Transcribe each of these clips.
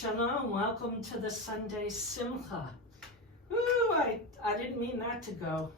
Shalom, welcome to the Sunday Simcha. Ooh, I didn't mean that to go.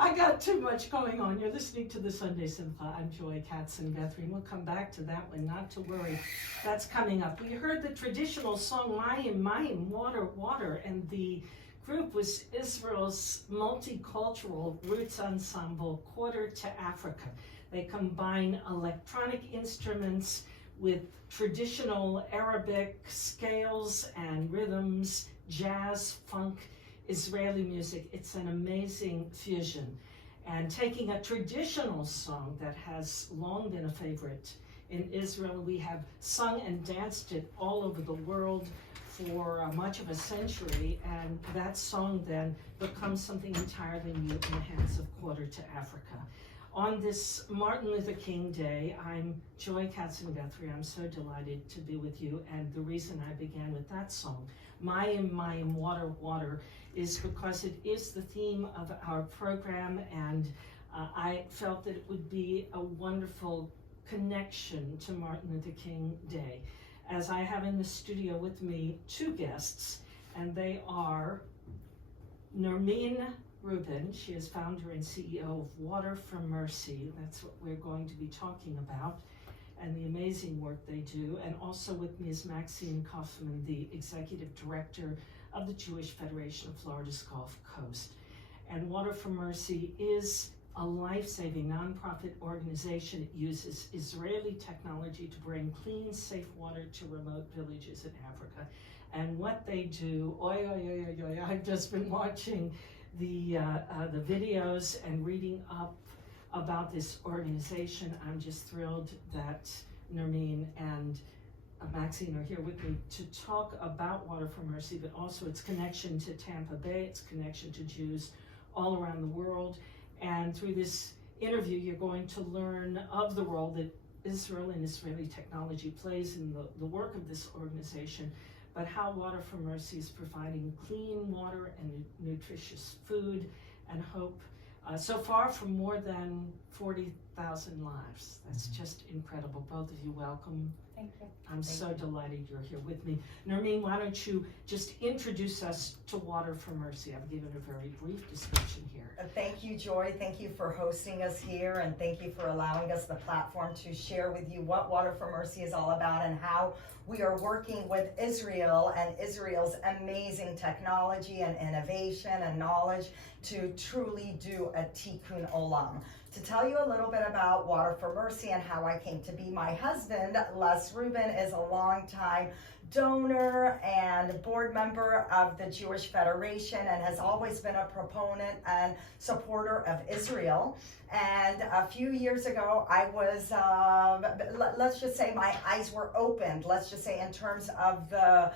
I got too much going on. You're listening to the Sunday Simcha. I'm Joy Kattzen-Guthrie, and we'll come back to that one, not to worry. That's coming up. We heard the traditional song, Mayim, Mayim, Water, Water, and the group was Israel's multicultural roots ensemble, Quarter to Africa. They combine electronic instruments with traditional Arabic scales and rhythms, jazz, funk, Israeli music. It's an amazing fusion. And taking a traditional song that has long been a favorite in Israel, we have sung and danced it all over the world for much of a century, and that song then becomes something entirely new in the hands of Quarter to Africa. On this Martin Luther King Day, I'm Joy Kattzen-Guthrie. I'm so delighted to be with you, and the reason I began with that song, Mayim, Mayim, Water, Water, is because it is the theme of our program, and I felt that it would be a wonderful connection to Martin Luther King Day, as I have in the studio with me two guests, and they are Nermine Rubin. She is founder and CEO of Water for Mercy. That's what we're going to be talking about, and the amazing work they do. And also with me is Maxine Kaufman, the executive director of the Jewish Federation of Florida's Gulf Coast. And Water for Mercy is a life-saving nonprofit organization. It uses Israeli technology to bring clean, safe water to remote villages in Africa. And what they do, I've just been watching the videos and reading up about this organization. I'm just thrilled that Nermine and Maxine are here with me to talk about Water for Mercy, but also its connection to Tampa Bay, its connection to Jews all around the world. And through this interview, you're going to learn of the role that Israel and Israeli technology plays in the work of this organization, but how Water for Mercy is providing clean water and nutritious food and hope so far for more than 40,000 lives. That's just incredible. Both of you, welcome. Thank you. I'm so delighted you're here with me. Nermine, why don't you just introduce us to Water for Mercy? I've given a very brief description here. Thank you, Joy. Thank you for hosting us here, and thank you for allowing us the platform to share with you what Water for Mercy is all about and how we are working with Israel and Israel's amazing technology and innovation and knowledge to truly do a tikkun olam. To tell you a little bit about Water for Mercy and how I came to be, my husband, Les Rubin, is a longtime donor and board member of the Jewish Federation and has always been a proponent and supporter of Israel. And a few years ago, I was, let's just say my eyes were opened, let's just say in terms of the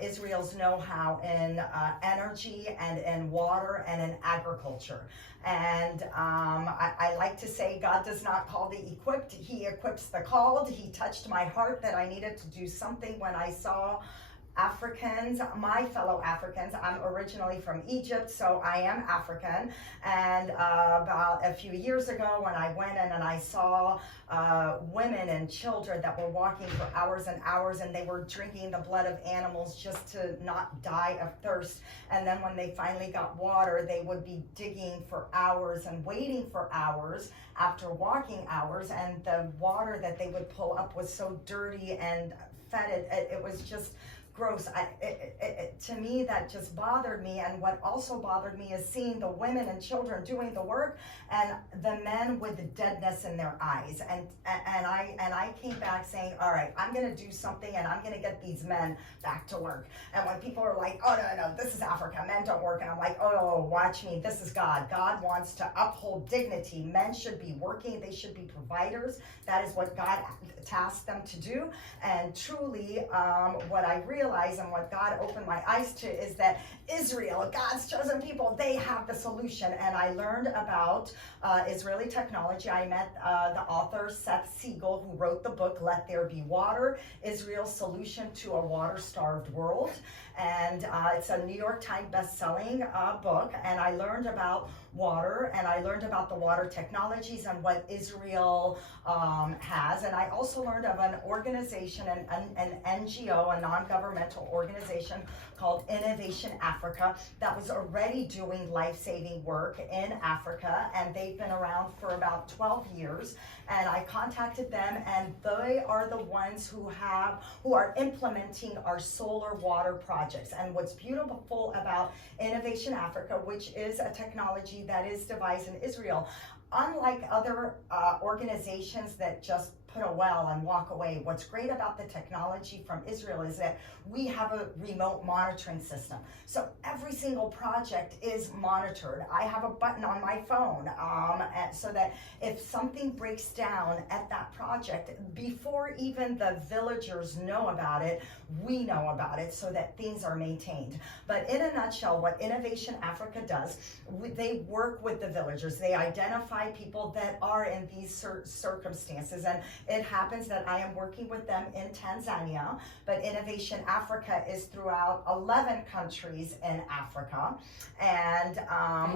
Israel's know-how in energy and in water and in agriculture. And I like to say God does not call the equipped, he equips the called. He touched my heart that I needed to do something when I saw Africans, my fellow Africans. I'm originally from Egypt, so I am African. And about a few years ago when I went in and I saw women and children that were walking for hours and hours, and they were drinking the blood of animals just to not die of thirst. And then when they finally got water, they would be digging for hours and waiting for hours after walking hours, and the water that they would pull up was so dirty and fetid. It was just gross. To me, that just bothered me. And what also bothered me is seeing the women and children doing the work and the men with the deadness in their eyes. And I came back saying, all right, I'm going to do something and I'm going to get these men back to work. And when people are like, oh, no, this is Africa, men don't work. And I'm like, oh, watch me. This is God. God wants to uphold dignity. Men should be working. They should be providers. That is what God tasked them to do. And truly, what I realized and what God opened my eyes to is that Israel, God's chosen people, they have the solution. And I learned about Israeli technology. I met the author Seth Siegel, who wrote the book Let There Be Water, Israel's Solution to a Water-Starved World. And it's a New York Times best-selling book. And I learned about water, and I learned about the water technologies and what Israel has. And I also learned of an organization, an NGO, a non-governmental organization called Innovation Africa, that was already doing life-saving work in Africa, and they've been around for about 12 years. And I contacted them, and they are the ones who are implementing our solar water projects. And what's beautiful about Innovation Africa, which is a technology that is devised in Israel, unlike other organizations that just put a well and walk away, what's great about the technology from Israel is that we have a remote monitoring system. So every single project is monitored. I have a button on my phone so that if something breaks down at that project, before even the villagers know about it, we know about it so that things are maintained. But in a nutshell, what Innovation Africa does, they work with the villagers. They identify people that are in these circumstances, and it happens that I am working with them in Tanzania, but Innovation Africa is throughout 11 countries in Africa. And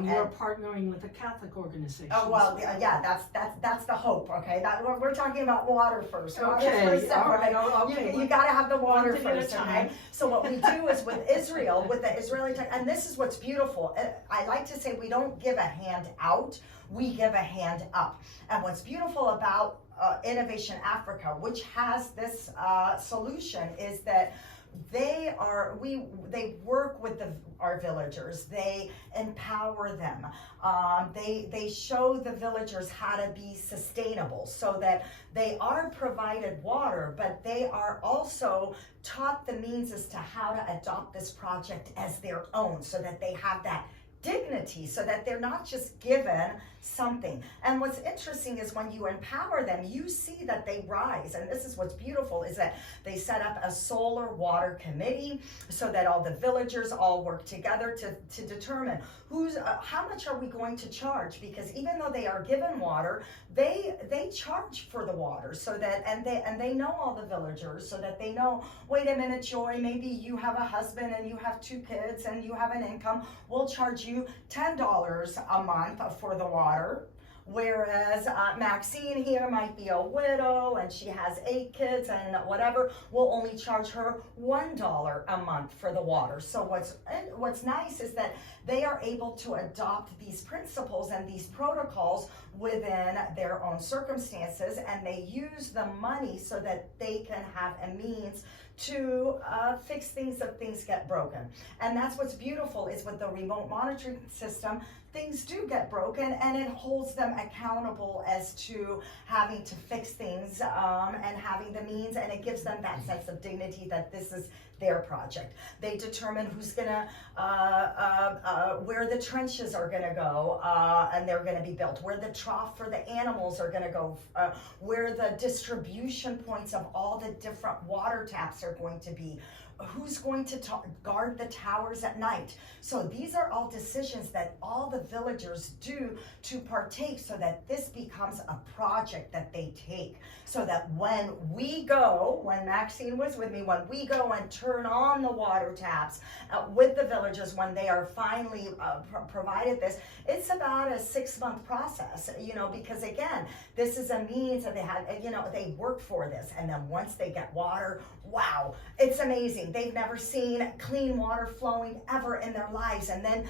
you're partnering with a Catholic organization. Oh, well, yeah, that's the hope, okay? We're talking about water first. Okay, all right, okay. You got to have the water One thing at a first, time. okay? So what we do is with Israel, with the Israeli tech, and this is what's beautiful. I like to say we don't give a hand out, we give a hand up. And what's beautiful about Innovation Africa, which has this solution, is that they work with our villagers. They empower them. They show the villagers how to be sustainable, so that they are provided water, but they are also taught the means as to how to adopt this project as their own, so that they have that dignity, so that they're not just given something. And what's interesting is when you empower them, you see that they rise. And this is what's beautiful, is that they set up a solar water committee so that all the villagers all work together to determine how much are we going to charge, because even though they are given water, they charge for the water, so that and they know all the villagers, so that they know, wait a minute, Joy, maybe you have a husband and you have 2 kids and you have an income, we'll charge you $10 a month for the water. Whereas Maxine here might be a widow and she has 8 kids and whatever, we'll only charge her $1 a month for the water. So what's nice is that they are able to adopt these principles and these protocols within their own circumstances, and they use the money so that they can have a means to fix things if things get broken. And that's what's beautiful, is with the remote monitoring system, things do get broken, and it holds them accountable as to having to fix things and having the means, and it gives them that sense of dignity that this is their project. They determine who's gonna, where the trenches are gonna go, and they're gonna be built, where the trough for the animals are gonna go, where the distribution points of all the different water taps are going to be, who's going to guard the towers at night. So these are all decisions that all the villagers do to partake, so that this becomes a project that they take. So that when Maxine was with me, when we go and turn on the water taps with the villagers, when they are finally provided this, it's about a 6-month process, because again, this is a means that they have, they work for this. And then once they get water, wow, it's amazing. They've never seen clean water flowing ever in their lives. And then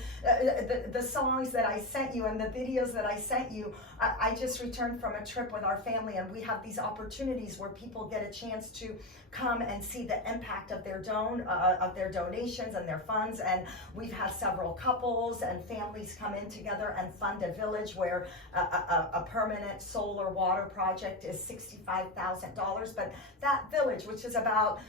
the songs that I sent you and the videos that I sent you, I just returned from a trip with our family, and we have these opportunities where people get a chance to come and see the impact of their donations and their funds. And we've had several couples and families come in together and fund a village where a permanent solar water project is $65,000. But that village, which is about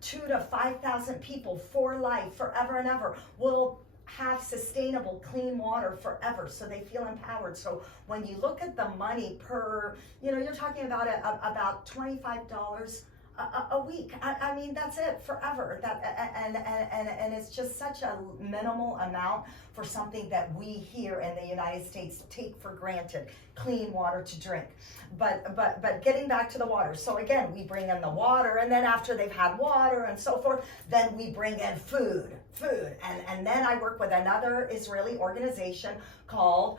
2,000 to 5,000 people for life, forever and ever, will have sustainable clean water forever, so they feel empowered. So when you look at the money per, you're talking about about $25 a week. I mean, that's it forever. And it's just such a minimal amount for something that we here in the United States take for granted, clean water to drink. But getting back to the water. So again, we bring in the water, and then after they've had water and so forth, then we bring in food. And then I work with another Israeli organization called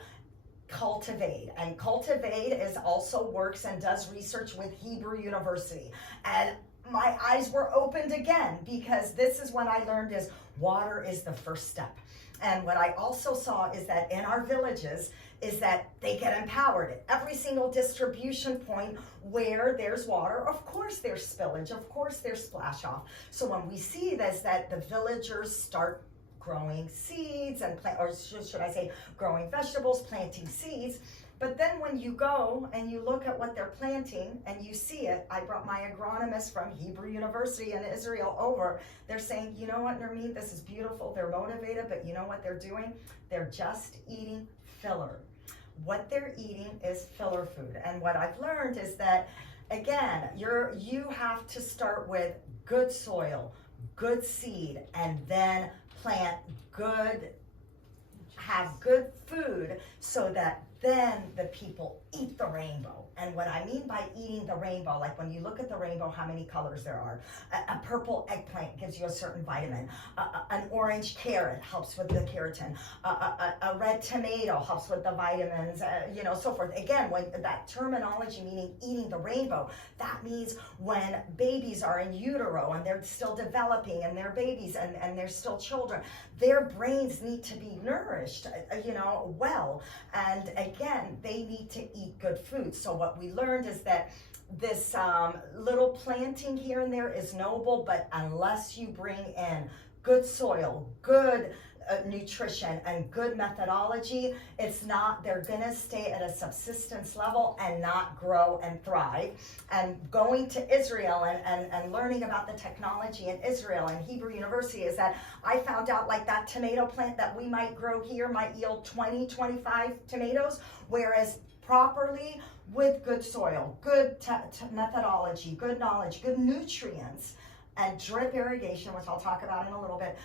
Cultivate, and Cultivate is also works and does research with Hebrew University. And my eyes were opened again, because this is when I learned is water is the first step. And what I also saw is that in our villages is that they get empowered at every single distribution point where there's water. Of course there's spillage, of course there's splash off. So when we see this, that the villagers start growing seeds and should I say growing vegetables, planting seeds. But then when you go and you look at what they're planting and you see it, I brought my agronomist from Hebrew University in Israel over. They're saying, you know what, Nermine, this is beautiful. They're motivated, but you know what they're doing? They're just eating filler. What they're eating is filler food. And what I've learned is that, again, you have to start with good soil, good seed, and then plant have good food, so that then the people eat the rainbow. And what I mean by eating the rainbow, like when you look at the rainbow, how many colors there are. A purple eggplant gives you a certain vitamin. An orange carrot helps with the keratin. A red tomato helps with the vitamins, so forth. Again, when that terminology meaning eating the rainbow, that means when babies are in utero and they're still developing and they're babies and they're still children, their brains need to be nourished, well. And again, they need to eat good food. So what we learned is that this little planting here and there is noble, but unless you bring in good soil, good nutrition, and good methodology, they're gonna stay at a subsistence level and not grow and thrive. And going to Israel and learning about the technology in Israel and Hebrew University is that I found out, like, that tomato plant that we might grow here might yield 20, 25 tomatoes, whereas properly with good soil, good methodology, good knowledge, good nutrients, and drip irrigation, which I'll talk about in a little bit,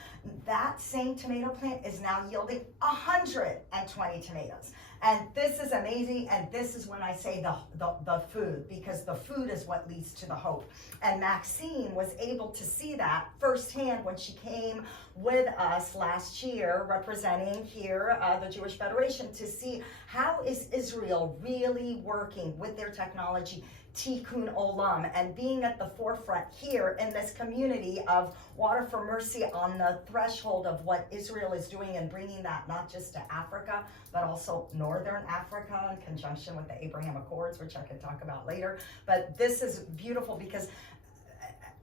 that same tomato plant is now yielding 120 tomatoes. And this is amazing, and this is when I say the food, because the food is what leads to the hope. And Maxine was able to see that firsthand when she came with us last year, representing here the Jewish Federation, to see how is Israel really working with their technology, Tikkun Olam, and being at the forefront here in this community of Water for Mercy, on the threshold of what Israel is doing and bringing that not just to Africa, but also Northern Africa in conjunction with the Abraham Accords, which I could talk about later. But this is beautiful, because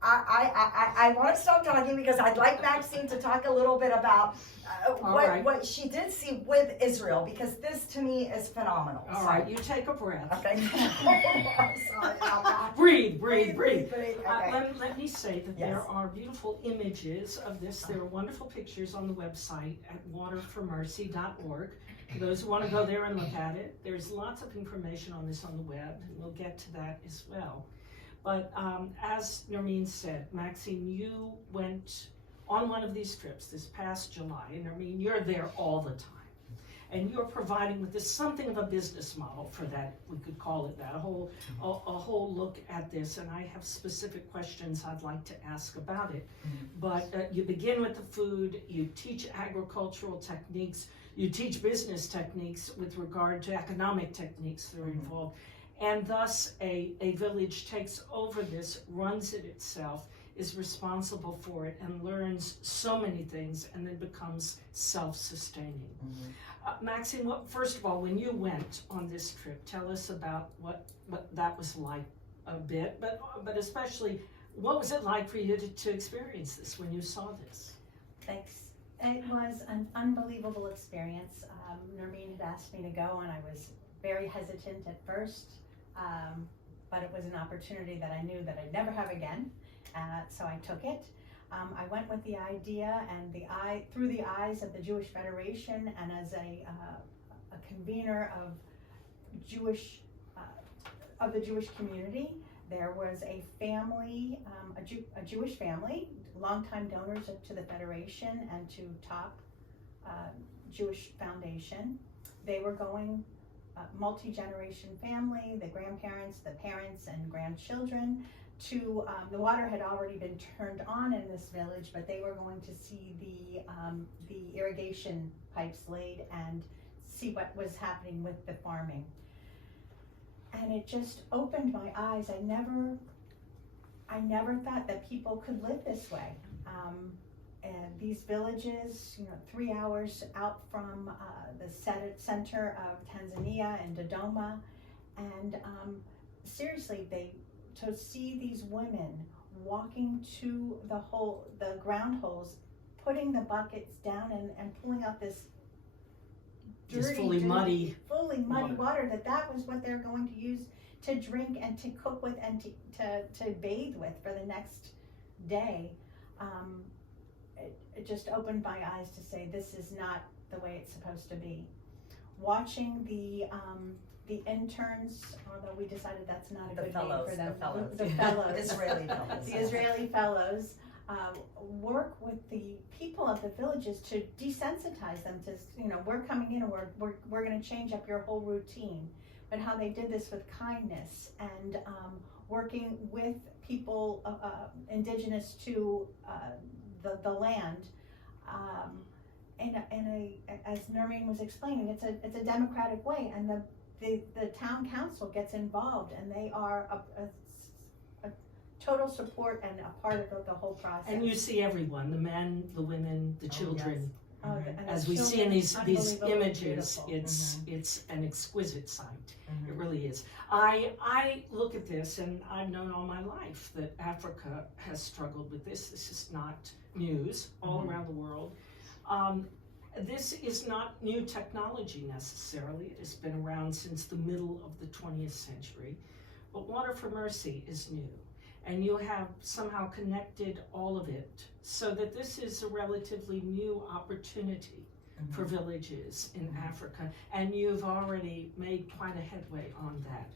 I want to stop talking, because I'd like Maxine to talk a little bit about what she did see with Israel, because this to me is phenomenal. All right, you take a breath. Okay. I'm sorry. Breathe. Okay. Let me say that there are beautiful images of this. There are wonderful pictures on the website at waterformercy.org. For those who want to go there and look at it, there's lots of information on this on the web, and we'll get to that as well. But as Nermine said, Maxine, you went on one of these trips this past July, and Nermine, you're there all the time. And you're providing with this something of a business model for that, we could call it that, a whole look at this. And I have specific questions I'd like to ask about it. But you begin with the food, you teach agricultural techniques, you teach business techniques with regard to economic techniques that are involved. And thus a village takes over this, runs it itself, is responsible for it, and learns so many things, and then becomes self-sustaining. Maxine, first of all, when you went on this trip, tell us about what that was like a bit, but especially, what was it like for you to experience this when you saw this? Thanks. It was an unbelievable experience. Nermine had asked me to go, and I was very hesitant at first. But it was an opportunity that I knew that I'd never have again, so I took it. I went with the idea and through the eyes of the Jewish Federation, and as a convener of the Jewish community, There was a family, a Jewish family, longtime donors to the Federation and to Top Jewish Foundation. They were going, multi-generation family, the grandparents, the parents, and grandchildren, to, the water had already been turned on in this village, but they were going to see the irrigation pipes laid and see what was happening with the farming. And it just opened my eyes. I never thought that people could live this way. And these villages, 3 hours out from the center of Tanzania and Dodoma, and seriously, to see these women walking to the ground holes, putting the buckets down and pulling out this dirty, fully muddy water, that was what they're going to use to drink and to cook with and to bathe with for the next day. It just opened my eyes to say, this is not the way it's supposed to be. Watching the interns, although we decided that's not a good name for them. The fellows. Israeli fellows. The Israeli fellows work with the people of the villages to desensitize them to, we're coming in and we're going to change up your whole routine. But how they did this with kindness and working with people indigenous to the land, as Nermine was explaining, it's a democratic way, and the town council gets involved, and they are a total support and a part of the whole process. And you see everyone, the men, the women, the children. Oh, As we see in these images, it's an exquisite sight. It really is. I look at this, and I've known all my life that Africa has struggled with this. This is not news all around the world. This is not new technology necessarily. It has been around since the middle of the 20th century. But Water for Mercy is new. And you have somehow connected all of it so that this is a relatively new opportunity for villages in Africa, and you've already made quite a headway on that.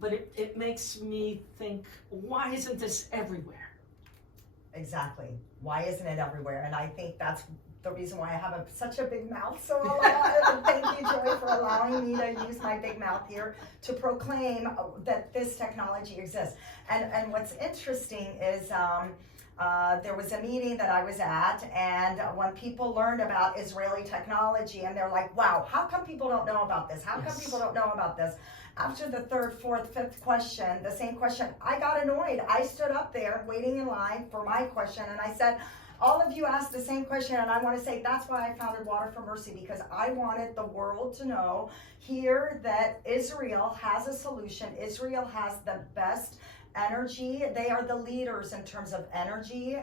But it makes me think, why isn't this everywhere? Exactly. Why isn't it everywhere? And I think that's the reason why I have such a big mouth. So thank you, Joy, for allowing me to use my big mouth here to proclaim that this technology exists. And what's interesting is there was a meeting that I was at, and when people learned about Israeli technology, and they're like, wow, how come people don't know about this? How come people don't know about this? After the third, fourth, fifth question, the same question, I got annoyed. I stood up there waiting in line for my question, and I said, all of you asked the same question, and I want to say that's why I founded Water for Mercy, because I wanted the world to know here that Israel has a solution. Israel has the best energy. They are the leaders in terms of energy,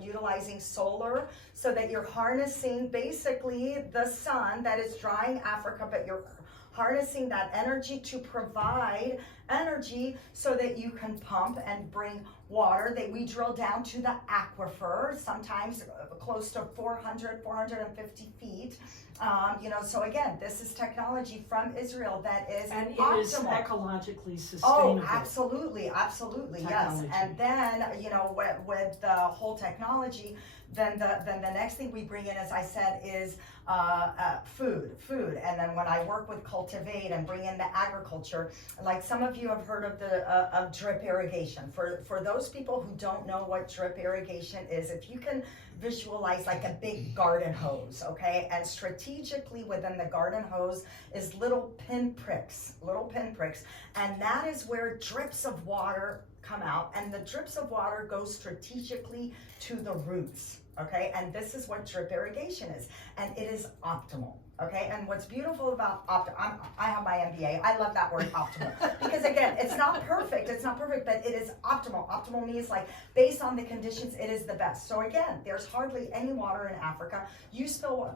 utilizing solar, so that you're harnessing basically the sun that is drying Africa, but you're harnessing that energy to provide energy so that you can pump and bring water. We drill down to the aquifer, sometimes close to 450 feet. So again, this is technology from Israel that is and it optimal. Is ecologically sustainable. Oh, absolutely, Technology. yes. And then, with the whole technology, then the next thing we bring in, as I said, is food. And then when I work with Cultivate and bring in the agriculture, like some of you have heard of of drip irrigation. For those people who don't know what drip irrigation is, if you can visualize like a big garden hose, okay? And strategically within the garden hose is little pinpricks. And that is where drips of water come out, and the drips of water go strategically to the roots, okay? And this is what drip irrigation is, and it is optimal, okay? And what's beautiful about I have my MBA. I love that word optimal because again, it's not perfect, but it is optimal. Optimal means like based on the conditions, it is the best. So again, there's hardly any water in Africa.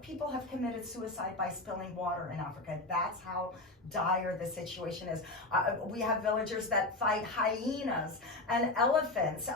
People have committed suicide by spilling water in Africa. That's how dire the situation is. We have villagers that fight hyenas and elephants,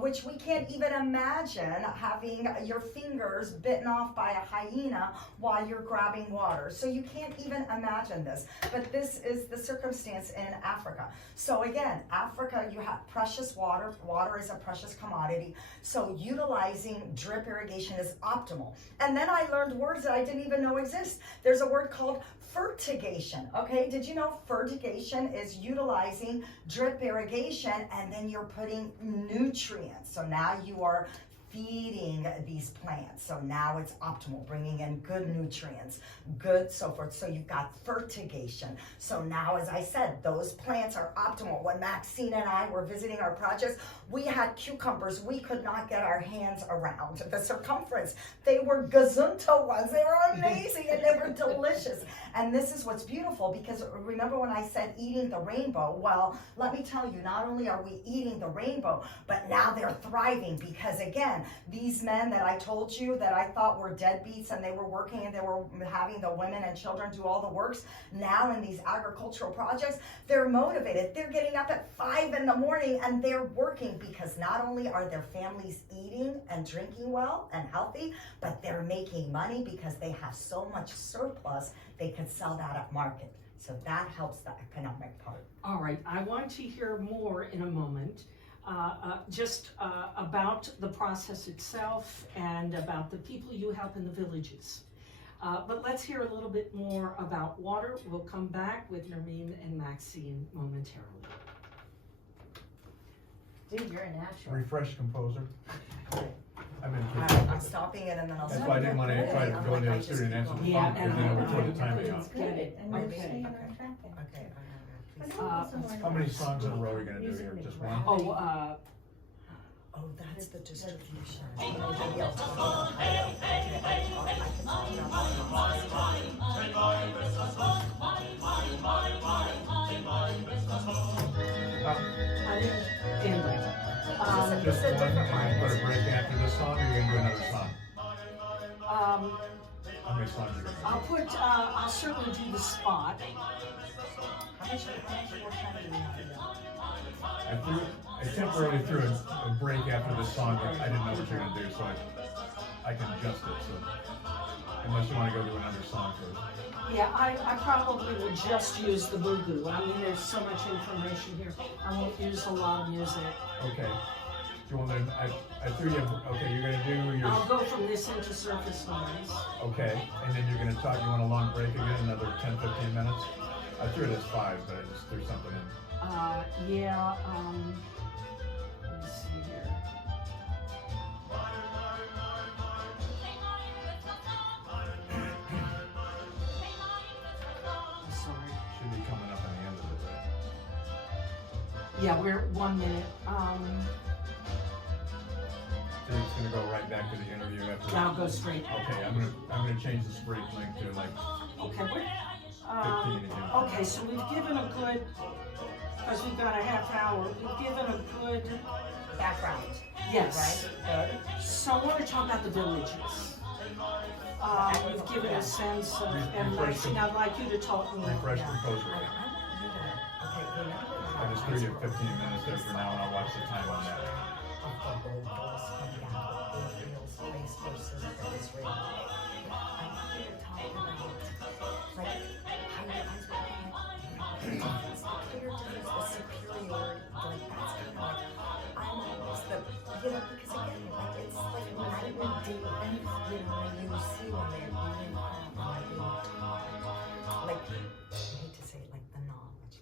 which we can't even imagine having your fingers bitten off by a hyena while you're grabbing running water. So you can't even imagine this. But this is the circumstance in Africa. So again, Africa, you have precious water. Water is a precious commodity. So utilizing drip irrigation is optimal. And then I learned words that I didn't even know exist. There's a word called fertigation. Okay, did you know fertigation is utilizing drip irrigation and then you're putting nutrients. So now you are feeding these plants. So now it's optimal, bringing in good nutrients, good so forth. So you've got fertigation. So now, as I said, those plants are optimal. When Maxine and I were visiting our projects, we had cucumbers we could not get our hands around the circumference. They were gazunto ones. They were amazing and they were delicious. And this is what's beautiful, because remember when I said eating the rainbow? Well, let me tell you, not only are we eating the rainbow, but now they're thriving, because again, these men that I told you that I thought were deadbeats and they were working and they were having the women and children do all the works, now in these agricultural projects, they're motivated. They're getting up at 5 in the morning and they're working, because not only are their families eating and drinking well and healthy, but they're making money because they have so much surplus they could sell that at market. So that helps the economic part. All right, I want to hear more in a moment. Just about the process itself and about the people you help in the villages. But let's hear a little bit more about water. We'll come back with Nermine and Maxine momentarily. Dude, you're a natural. Refresh composer. I'm in. I'm stopping it and then I'll That's start why I didn't want to again. try to go into I the studio and answer the Yeah, phone, because then it would throw the timing and- off. Good, and we're Okay. staying on track then. Okay, But Uh, also more How many about- songs in a row are you gonna do here? Just one? Oh, oh, that's the distribution. Maybe I'll talk about I can talk I didn't, anyway. Just one, and you put a break after this song, or you're gonna do another song? How many songs are you gonna do? I'll certainly do the spot. how much more time do we have? I temporarily threw a break after this song, but I didn't know what you're gonna do, so I can adjust it, so. Unless you wanna go do another song first. Yeah, I probably will just use the boo-boo. I mean, there's so much information here. I won't use a lot of music. Okay. Do you want to, I threw you, okay, you're gonna do your, I'll go from this into surface noise. okay, and then you're gonna talk, you want a long break again, another 10, 15 minutes? I threw it as 5, but I just threw something in. Yeah, let me see here. Sorry. Should be coming up on the end of it, right? Yeah, we're 1 minute. So it's gonna go right back to the interview after. I'll go straight. Okay, I'm gonna change the break link to like Okay, 15 again. okay, so we've given a good, because we've got a half hour, we've given a good, Background, yes. right? Good. So I want to talk about the villages. We've given a sense of, and Maxine, I'd like you to talk more. Refresh composer. Okay, remember I just threw you 15 minutes there for now, and I'll watch the time on that. of the gold balls coming out of Israel's place versus Israel. I want you to talk about, like, how you guys were looking at it's clear to use the superiority, like, that's kind of like, I'm almost the, you know, because again, like, it's like vitamin D, and, you know, when you see when they're eating crap, like, I hate to say it, like, the knowledge.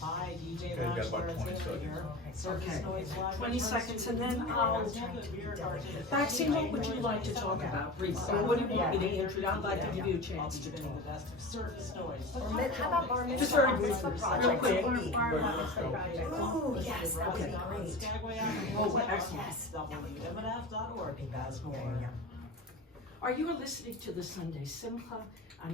Hi, DJ Okay, you got about 20 seconds. here. Okay. Surface Noise Live 20 returns seconds, to and then you. I'll- Let's have a beer garden. Maxine, what would you like to talk about briefly? What do you want me to introduce? I'd like to give you a chance to I'll be talk. doing the best of Surface Noise. Or how about bar mitzvah? Just very What's the briefly, project? real quick. Ooh, yes, that would be great. Skagway Oh, excellent. Yes. WMNF.org. Has more. There you go. Are you listening to the Sunday Simcha?